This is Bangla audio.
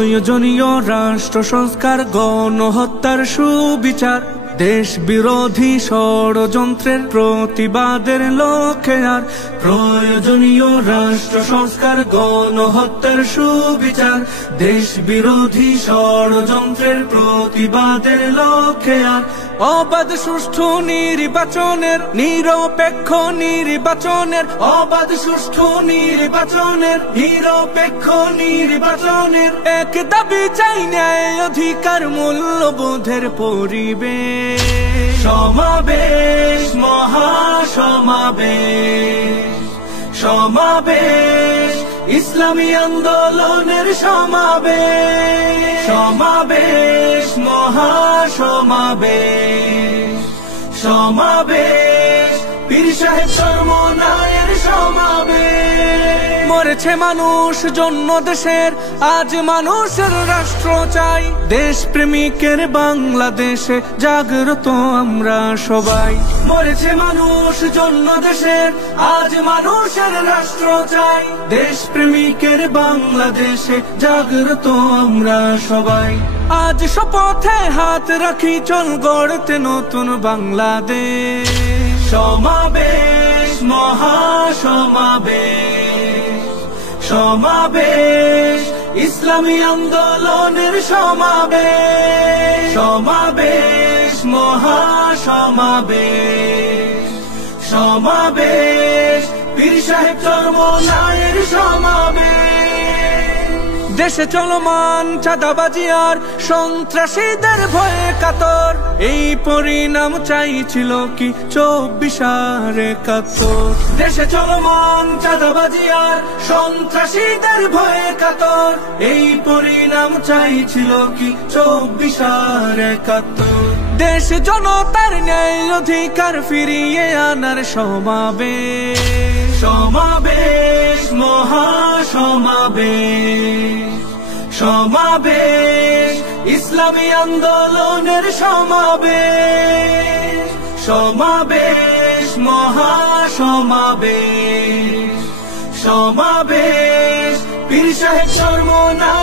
প্রয়োজনীয় রাষ্ট্র সংস্কার, গণহত্যার সুবিচার, দেশ বিরোধী ষড়যন্ত্রের প্রতিবাদের লক্ষ্যে আর প্রয়োজনীয় রাষ্ট্র সংস্কার, গণহত্যার সুবিচার, দেশ বিরোধী ষড়যন্ত্রের প্রতিবাদের লক্ষ্যে আর অবাধ সুষ্ঠু নির্বাচনের, নিরপেক্ষ নির্বাচনের, অবাধ সুষ্ঠু নির্বাচনের, নিরপেক্ষ নির্বাচনের এক দাবি চাই, ন্যায় অধিকার মূল্যবোধের পরিবেশ। সমাবেশ, মহাসমাবেশ, সমাবেশ, ইসলামী আন্দোলনের সমাবেশ, সমাবেশ, মহাসমাবেশ, সমাবেশ, পীর সাহেব চরমনায়ের সমাবেশ। মরেছে মানুষ জন্য দেশের, আজ মানুষের রাষ্ট্র চাই, দেশ প্রেমিকের বাংলাদেশে জাগ্রত আমরা সবাই। মরেছে মানুষ জন্য দেশের, আজ মানুষের রাষ্ট্র চাই, দেশ প্রেমিকের বাংলাদেশে জাগ্রত আমরা সবাই। আজ শপথে হাত রাখি, চল গড়তে নতুন বাংলাদেশ। সমাবেশ, মহাসমাবেশ, সমাবেশ, ইসলামী আন্দোলনের সমাবেশ, সমাবেশ, মহাসমাবেশ, সমাবেশ, পীর সাহেব চরমনায়ের সমাবেশ। দেশে চলমান চাঁদাবাজি আর সন্ত্রাসীদের ভয়ে কাতর, এই পরিণাম চাইছিল কি 24/71। দেশে চলমান চাঁদাবাজি আর সন্ত্রাসীদের ভয়ে কাতর, এই পরিণাম চাইছিল কি 24/71। দেশ জনতার ন্যায় অধিকার ফিরিয়ে আনার সমাবেশ। সমাবেশ, মহাসমাবেশ, সমাবেশ, ইসলামী আন্দোলনের সমাবেশ। সমাবেশ, মহাসমাবেশ, সমাবেশ, পীর সাহেব চরমনায়ের